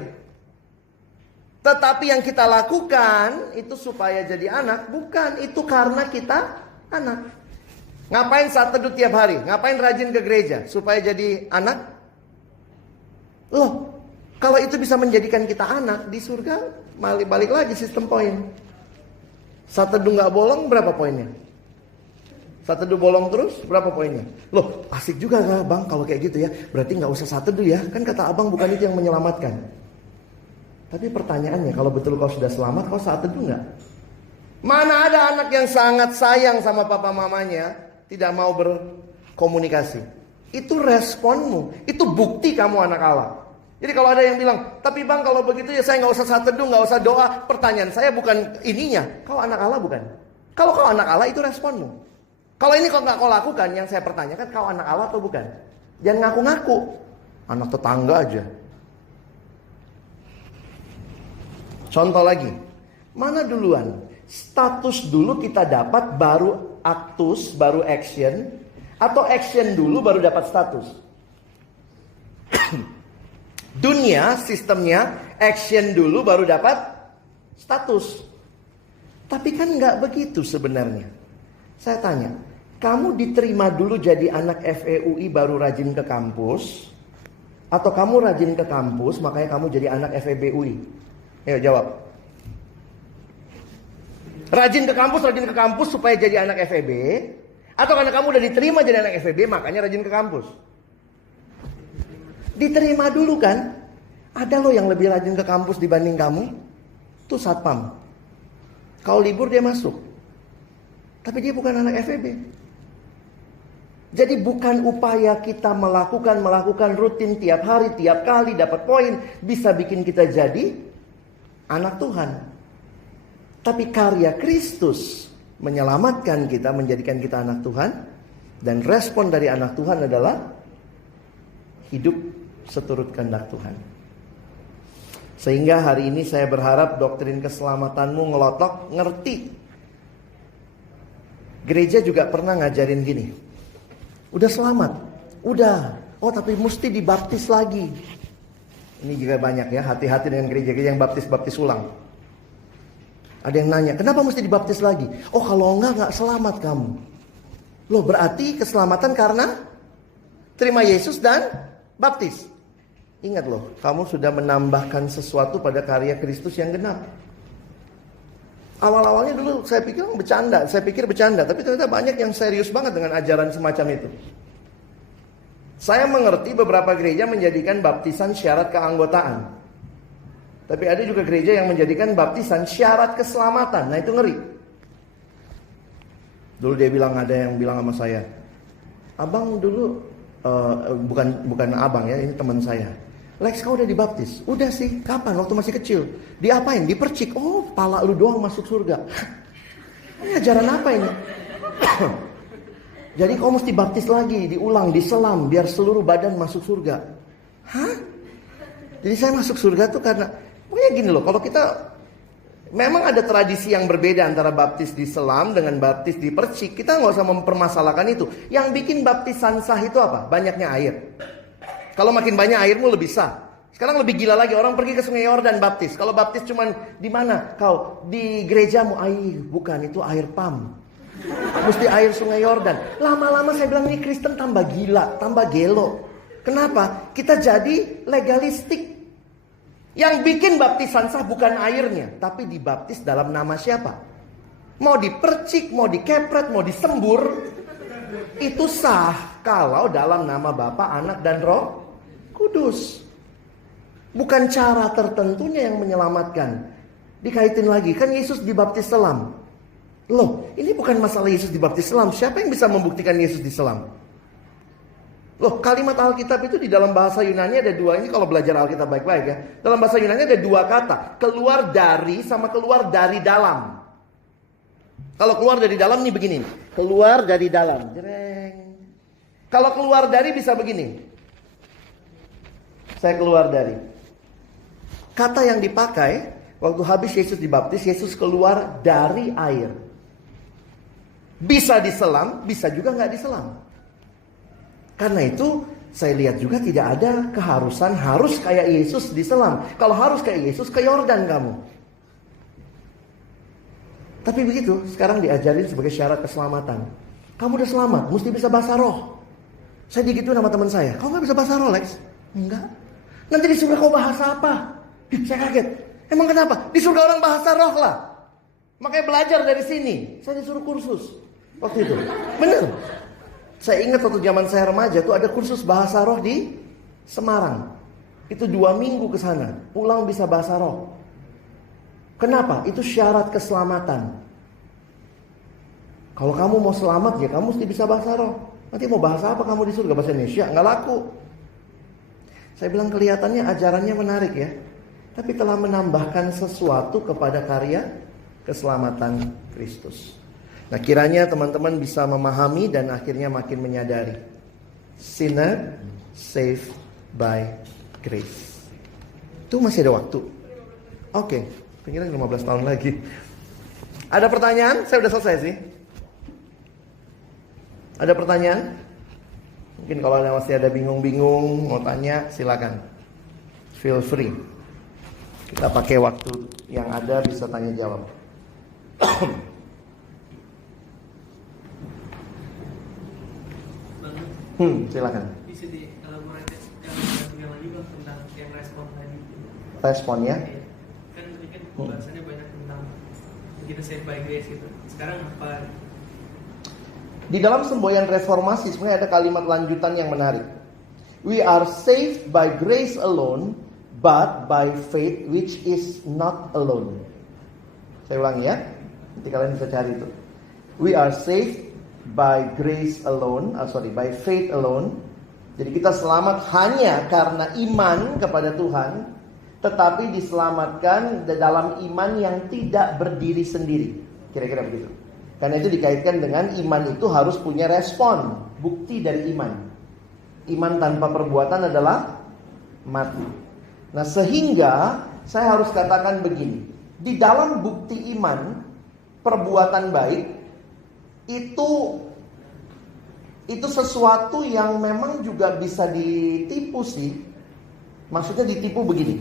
Tetapi yang kita lakukan itu supaya jadi anak, bukan, itu karena kita anak. Ngapain saat teduh tiap hari? Ngapain rajin ke gereja? Supaya jadi anak? Loh, kalau itu bisa menjadikan kita anak, di surga balik lagi sistem poin. Saat teduh gak bolong, berapa poinnya? Saat teduh bolong terus, berapa poinnya? Loh, asik juga gak bang kalau kayak gitu ya. Berarti gak usah saat teduh ya. Kan kata abang bukan itu yang menyelamatkan. Tapi pertanyaannya, kalau betul kau sudah selamat, kau saat teduh gak? Mana ada anak yang sangat sayang sama papa mamanya, tidak mau berkomunikasi. Itu responmu. Itu bukti kamu anak Allah. Jadi kalau ada yang bilang, tapi bang kalau begitu ya saya gak usah saat teduh, gak usah doa. Pertanyaan saya bukan ininya. Kau anak Allah bukan? Kalau kau anak Allah itu responmu. Kalau ini kau gak kau lakukan, yang saya pertanyakan kau anak Allah atau bukan? Jangan ngaku-ngaku. Anak tetangga aja. Contoh lagi. Mana duluan? Status dulu kita dapat baru aktus, baru action. Atau action dulu baru dapat status? Dunia sistemnya action dulu baru dapat status. Tapi kan gak begitu sebenarnya. Saya tanya, kamu diterima dulu jadi anak FEUI baru rajin ke kampus? Atau kamu rajin ke kampus makanya kamu jadi anak FEBUI? Ayo jawab. Rajin ke kampus supaya jadi anak FEB? Atau karena kamu udah diterima jadi anak FEB makanya rajin ke kampus? Diterima dulu kan? Ada loh yang lebih rajin ke kampus dibanding kamu. Tuh satpam. Kau libur dia masuk. Tapi dia bukan anak FEB. Jadi bukan upaya kita melakukan rutin tiap hari, tiap kali dapat poin bisa bikin kita jadi anak Tuhan. Tapi karya Kristus menyelamatkan kita, menjadikan kita anak Tuhan. Dan respon dari anak Tuhan adalah hidup seturut kehendak Tuhan. Sehingga hari ini saya berharap doktrin keselamatanmu ngelotok, ngerti. Gereja juga pernah ngajarin gini. Udah selamat, udah. Oh tapi mesti dibaptis lagi. Ini juga banyak ya, hati-hati dengan gereja-gereja yang baptis ulang. Ada yang nanya, kenapa mesti dibaptis lagi? Oh kalau enggak selamat kamu. Loh berarti keselamatan karena terima Yesus dan baptis. Ingat loh, kamu sudah menambahkan sesuatu pada karya Kristus yang genap. Awal-awalnya dulu saya pikir bercanda, tapi ternyata banyak yang serius banget dengan ajaran semacam itu. Saya mengerti beberapa gereja menjadikan baptisan syarat keanggotaan. Tapi ada juga gereja yang menjadikan baptisan syarat keselamatan. Nah itu ngeri. Dulu ada yang bilang sama saya, abang dulu bukan abang ya, ini teman saya. Lex, kau udah dibaptis? Udah sih, kapan? Waktu masih kecil. Diapain? Dipercik. Oh, pala lu doang masuk surga. Ini ajaran apa ini? Jadi kau mesti baptis lagi, diulang, diselam, biar seluruh badan masuk surga. Hah? Jadi saya masuk surga tuh karena, pokoknya gini loh, kalau kita, memang ada tradisi yang berbeda antara baptis diselam dengan baptis dipercik. Kita nggak usah mempermasalahkan itu. Yang bikin baptisan sah itu apa? Banyaknya air. Kalau makin banyak airmu lebih sah. Sekarang lebih gila lagi, orang pergi ke Sungai Yordan baptis. Kalau baptis cuman di mana? Kau di gerejamu, bukan, itu air pam. Mesti air Sungai Yordan. Lama-lama saya bilang ini Kristen tambah gila, tambah gelo. Kenapa? Kita jadi legalistik. Yang bikin baptisan sah bukan airnya, tapi dibaptis dalam nama siapa? Mau dipercik, mau dikepret, mau disembur, itu sah kalau dalam nama Bapa, Anak, dan Roh Kudus. Bukan cara tertentunya yang menyelamatkan. Dikaitin lagi, kan Yesus dibaptis selam. Loh, ini bukan masalah Yesus dibaptis selam. Siapa yang bisa membuktikan Yesus diselam? Loh, kalimat Alkitab itu di dalam bahasa Yunani ada dua. Ini kalau belajar Alkitab baik-baik ya. Dalam bahasa Yunani ada dua kata. Keluar dari sama keluar dari dalam. Kalau keluar dari dalam nih begini. Keluar dari dalam. Jreng. Kalau keluar dari bisa begini. Saya keluar dari. Kata yang dipakai waktu habis Yesus dibaptis, Yesus keluar dari air. Bisa diselam, bisa juga nggak diselam. Karena itu saya lihat juga tidak ada keharusan harus kayak Yesus diselam. Kalau harus kayak Yesus, ke Yordan kamu. Tapi begitu, sekarang diajarin sebagai syarat keselamatan. Kamu udah selamat, mesti bisa bahasa roh. Saya digituin sama teman saya, kau gak bisa bahasa roh, Lex? Enggak. Nanti di surga kau bahasa apa? Saya kaget. Emang kenapa? Di surga orang bahasa roh lah. Makanya belajar dari sini. Saya disuruh kursus waktu itu. Bener. Saya ingat waktu zaman saya remaja tuh ada kursus bahasa roh di Semarang. Itu 2 minggu ke sana. Pulang bisa bahasa roh. Kenapa? Itu syarat keselamatan. Kalau kamu mau selamat ya kamu mesti bisa bahasa roh. Nanti mau bahasa apa kamu di surga? Bahasa Indonesia? Nggak laku. Saya bilang kelihatannya ajarannya menarik ya. Tapi telah menambahkan sesuatu kepada karya keselamatan Kristus. Nah, kiranya teman-teman bisa memahami dan akhirnya makin menyadari. Sinner saved by grace. Itu masih ada waktu. Oke, pikiran 15 tahun lagi. Ada pertanyaan? Saya udah selesai sih. Ada pertanyaan? Mungkin kalau masih ada bingung-bingung mau tanya, silakan. Feel free. Kita pakai waktu yang ada bisa tanya jawab. Silakan. Bisa dielaborasi yang lagi bang tentang yang respon tadi. Responnya? Kan tadi kan pembahasannya banyak tentang kita saved by grace gitu. Sekarang apa? Di dalam semboyan reformasi sebenarnya ada kalimat lanjutan yang menarik. We are saved by grace alone, but by faith which is not alone. Saya ulangi ya. Nanti kalian bisa cari itu. We are saved by grace alone, by faith alone. Jadi kita selamat hanya karena iman kepada Tuhan, tetapi diselamatkan dalam iman yang tidak berdiri sendiri. Kira-kira begitu. Karena itu dikaitkan dengan iman itu harus punya respon, bukti dari iman. Iman tanpa perbuatan adalah mati. Nah, sehingga saya harus katakan begini. Di dalam bukti iman, perbuatan baik itu sesuatu yang memang juga bisa ditipu sih. Maksudnya ditipu begini.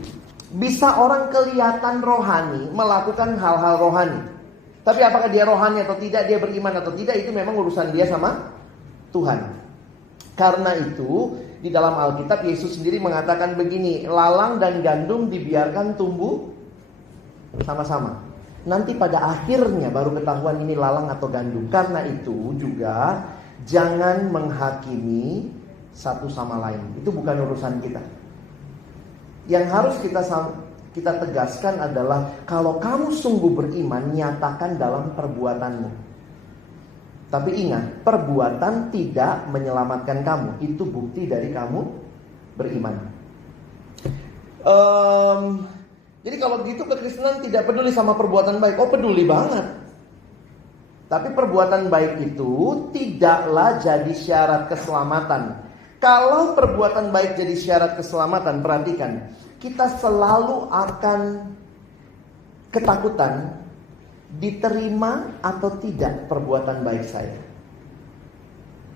Bisa orang kelihatan rohani, melakukan hal-hal rohani. Tapi apakah dia rohani atau tidak, dia beriman atau tidak, itu memang urusan dia sama Tuhan. Karena itu, di dalam Alkitab Yesus sendiri mengatakan begini, lalang dan gandum dibiarkan tumbuh sama-sama. Nanti pada akhirnya baru ketahuan ini lalang atau gandum. Karena itu juga jangan menghakimi satu sama lain. Itu bukan urusan kita. Yang harus kita tegaskan adalah kalau kamu sungguh beriman, nyatakan dalam perbuatanmu. Tapi ingat, perbuatan tidak menyelamatkan kamu. Itu bukti dari kamu beriman. Jadi kalau gitu kekristenan tidak peduli sama perbuatan baik. Oh, peduli banget. Tapi perbuatan baik itu tidaklah jadi syarat keselamatan. Kalau perbuatan baik jadi syarat keselamatan, perhatikan, kita selalu akan ketakutan diterima atau tidak perbuatan baik saya.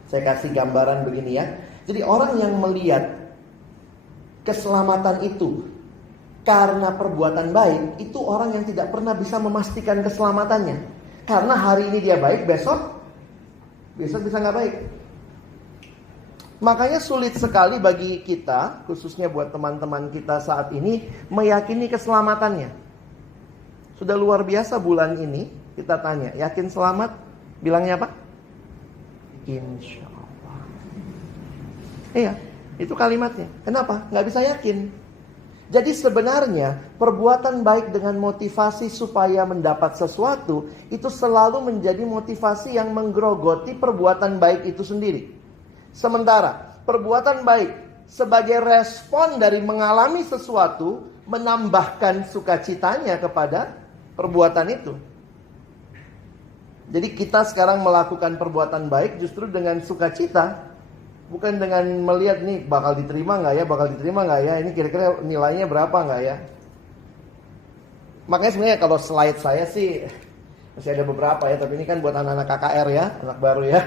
Saya kasih gambaran begini ya. Jadi orang yang melihat keselamatan itu karena perbuatan baik, itu orang yang tidak pernah bisa memastikan keselamatannya. Karena hari ini dia baik, besok bisa nggak baik. Makanya sulit sekali bagi kita, khususnya buat teman-teman kita saat ini, meyakini keselamatannya. Sudah luar biasa bulan ini, kita tanya, yakin selamat? Bilangnya apa? Insya Allah. Iya, itu kalimatnya. Kenapa? Nggak bisa yakin. Jadi sebenarnya perbuatan baik dengan motivasi supaya mendapat sesuatu itu selalu menjadi motivasi yang menggerogoti perbuatan baik itu sendiri. Sementara perbuatan baik sebagai respon dari mengalami sesuatu menambahkan sukacitanya kepada perbuatan itu. Jadi kita sekarang melakukan perbuatan baik justru dengan sukacita. Bukan dengan melihat nih bakal diterima nggak ya, ini kira-kira nilainya berapa nggak ya. Makanya sebenarnya kalau slide saya sih masih ada beberapa ya, tapi ini kan buat anak-anak KKR ya, anak baru ya.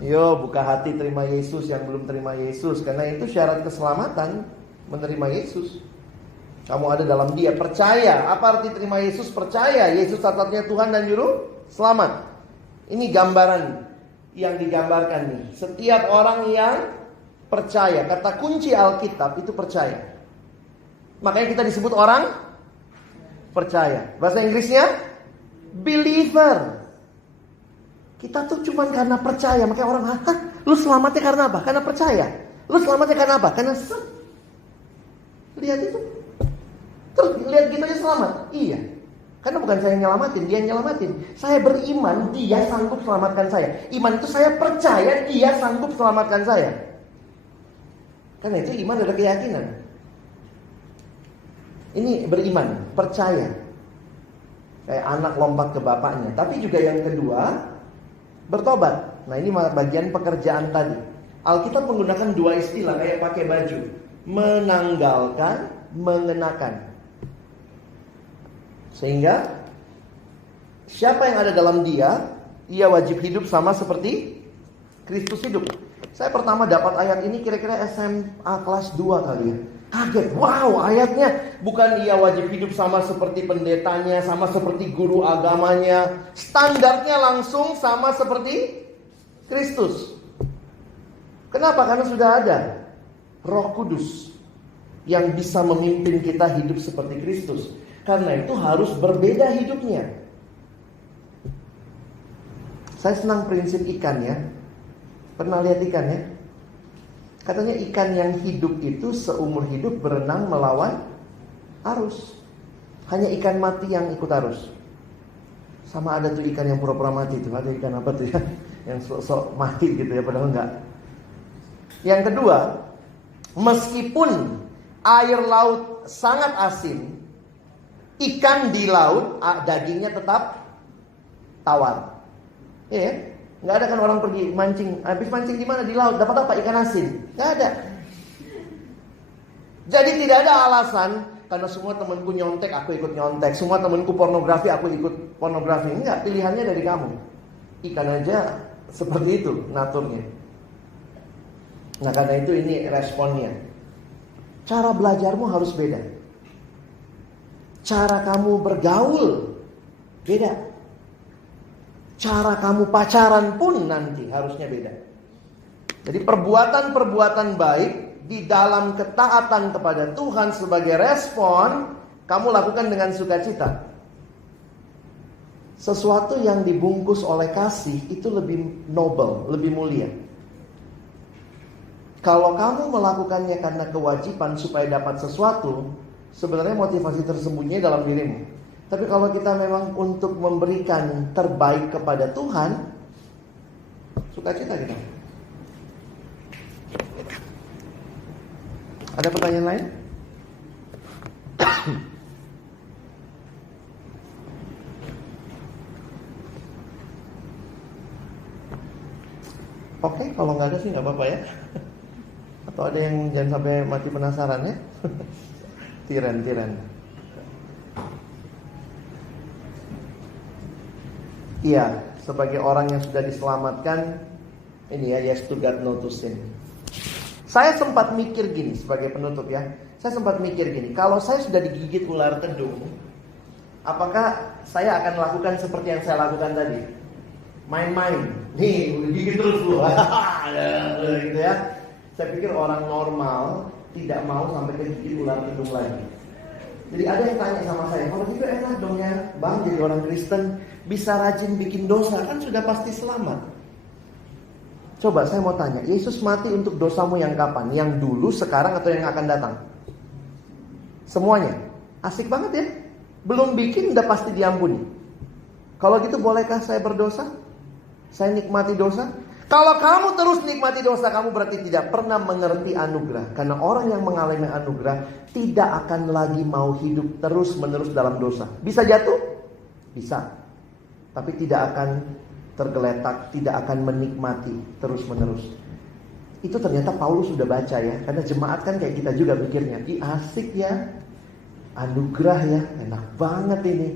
Yo, buka hati terima Yesus yang belum terima Yesus, karena itu syarat keselamatan, menerima Yesus. Kamu ada dalam Dia, percaya. Apa arti terima Yesus? Percaya Yesus satu-satunya Tuhan dan Juru Selamat. Ini gambaran yang digambarkan nih. Setiap orang yang percaya, kata kunci Alkitab itu percaya. Makanya kita disebut orang percaya. Bahasa Inggrisnya believer. Kita tuh cuman karena percaya. Makanya orang, hah, lu selamatnya karena apa? Karena percaya. Lu selamatnya karena apa? Karena lihat itu. Terus lihat gitu aja selamat. Iya. Karena bukan saya yang nyelamatin, Dia yang nyelamatin. Saya beriman, Dia sanggup selamatkan saya. Iman itu saya percaya Dia sanggup selamatkan saya. Karena itu iman adalah keyakinan. Ini beriman, percaya. Kayak anak lompat ke bapaknya. Tapi juga yang kedua, bertobat. Nah ini bagian pekerjaan tadi. Alkitab menggunakan dua istilah kayak pakai baju. Menanggalkan, mengenakan. Sehingga siapa yang ada dalam Dia, ia wajib hidup sama seperti Kristus hidup. Saya pertama dapat ayat ini kira-kira SMA kelas 2 kali ya. Kaget, wow, ayatnya bukan ia wajib hidup sama seperti pendetanya, sama seperti guru agamanya. Standarnya langsung sama seperti Kristus. Kenapa? Karena sudah ada Roh Kudus yang bisa memimpin kita hidup seperti Kristus. Karena itu harus berbeda hidupnya. Saya senang prinsip ikan ya. Pernah lihat ikan ya? Katanya ikan yang hidup itu seumur hidup berenang melawan arus. Hanya ikan mati yang ikut arus. Sama ada tuh ikan yang pura-pura mati tuh. Ada ikan apa tuh ya? Yang sok mati gitu ya, padahal enggak. Yang kedua, meskipun air laut sangat asin, ikan di laut dagingnya tetap tawar. Iya ya? Nggak ada kan orang pergi mancing, habis mancing di mana? Di laut, dapat apa? Ikan asin. Nggak ada. Jadi tidak ada alasan karena semua temanku nyontek, aku ikut nyontek. Semua temanku pornografi, aku ikut pornografi. Enggak, pilihannya dari kamu. Ikan aja seperti itu naturnya. Nah karena itu ini responnya. Cara belajarmu harus beda. Cara kamu bergaul beda. Cara kamu pacaran pun nanti harusnya beda. Jadi perbuatan-perbuatan baik di dalam ketaatan kepada Tuhan sebagai respon, kamu lakukan dengan sukacita. Sesuatu yang dibungkus oleh kasih itu lebih noble, lebih mulia. Kalau kamu melakukannya karena kewajiban supaya dapat sesuatu, sebenarnya motivasi tersembunyi dalam dirimu. Tapi kalau kita memang untuk memberikan terbaik kepada Tuhan, sukacita kita. Ada pertanyaan lain? Oke, kalau nggak ada sih nggak apa-apa ya. Atau ada yang jangan sampai mati penasaran ya. Tiran. Iya, sebagai orang yang sudah diselamatkan, ini ya, yes to God, no to sin. Saya sempat mikir gini sebagai penutup ya. Saya sempat mikir gini, kalau saya sudah digigit ular kedung, apakah saya akan lakukan seperti yang saya lakukan tadi? Main-main, nih gigit terus lu, gitu ya. Saya pikir orang normal tidak mau sampai kegigit ular kedung lagi. Jadi ada yang tanya sama saya, kalau gitu enak dong ya, Bang, jadi orang Kristen bisa rajin bikin dosa, kan sudah pasti selamat. Coba saya mau tanya, Yesus mati untuk dosamu yang kapan? Yang dulu, sekarang, atau yang akan datang? Semuanya. Asik banget ya. Belum bikin udah pasti diampuni. Kalau gitu bolehkah saya berdosa? Saya nikmati dosa? Kalau kamu terus nikmati dosa, kamu berarti tidak pernah mengerti anugerah. Karena orang yang mengalami anugerah tidak akan lagi mau hidup terus-menerus dalam dosa. Bisa jatuh? Bisa. Tapi tidak akan tergeletak, tidak akan menikmati terus-menerus. Itu ternyata Paulus sudah baca ya. Karena jemaat kan kayak kita juga pikirnya, ih asik ya, anugerah ya, enak banget ini.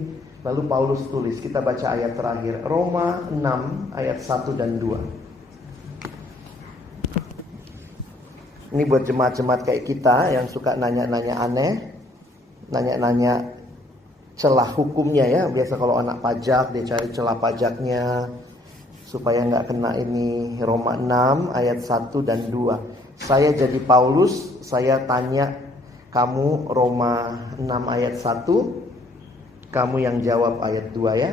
Lalu Paulus tulis, kita baca ayat terakhir, Roma 6 ayat 1 dan 2. Ini buat jemaat-jemaat kayak kita yang suka nanya-nanya aneh, nanya-nanya celah hukumnya ya. Biasa kalau anak pajak dia cari celah pajaknya supaya nggak kena ini. Roma 6 ayat 1 dan 2. Saya jadi Paulus, saya tanya kamu Roma 6 ayat 1, kamu yang jawab ayat 2 ya.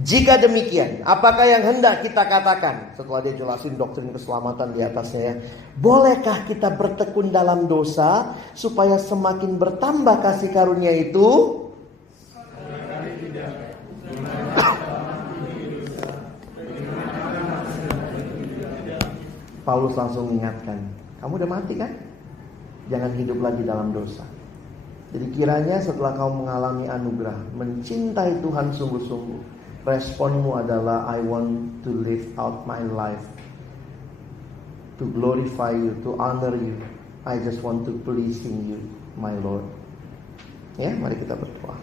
Jika demikian, apakah yang hendak kita katakan? Setelah dia jelasin doktrin keselamatan di atasnya ya. Bolehkah kita bertekun dalam dosa supaya semakin bertambah kasih karunia itu? Paulus langsung mengingatkan, kamu udah mati kan? Jangan hidup lagi dalam dosa. Jadi kiranya setelah kau mengalami anugerah, mencintai Tuhan sungguh-sungguh, responmu adalah I want to live out my life to glorify you, to honor you. I just want to pleasing you, my Lord. Ya, mari kita berdoa.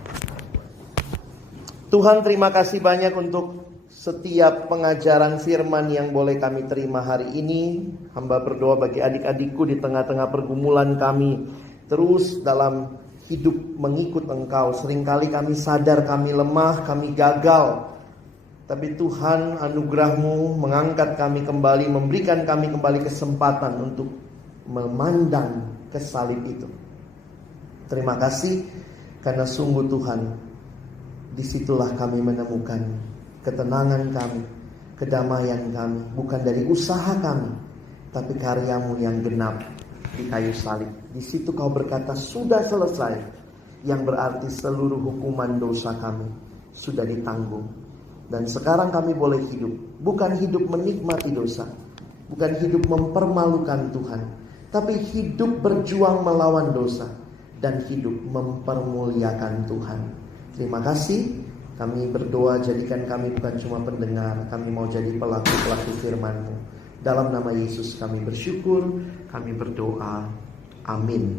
Tuhan, terima kasih banyak untuk setiap pengajaran firman yang boleh kami terima hari ini. Hamba berdoa bagi adik-adikku di tengah-tengah pergumulan kami terus dalam hidup mengikut Engkau. Seringkali kami sadar kami lemah, kami gagal. Tapi Tuhan, anugerah-Mu mengangkat kami kembali, memberikan kami kembali kesempatan untuk memandang ke salib itu. Terima kasih karena sungguh Tuhan, disitulah kami menemukan ketenangan kami, kedamaian kami, bukan dari usaha kami, tapi karya-Mu yang genap di kayu salib. Di situ Kau berkata sudah selesai, yang berarti seluruh hukuman dosa kami sudah ditanggung. Dan sekarang kami boleh hidup, bukan hidup menikmati dosa, bukan hidup mempermalukan Tuhan, tapi hidup berjuang melawan dosa dan hidup mempermuliakan Tuhan. Terima kasih. Kami berdoa jadikan kami bukan cuma pendengar, kami mau jadi pelaku-pelaku firman-Mu. Dalam nama Yesus kami bersyukur, kami berdoa. Amin.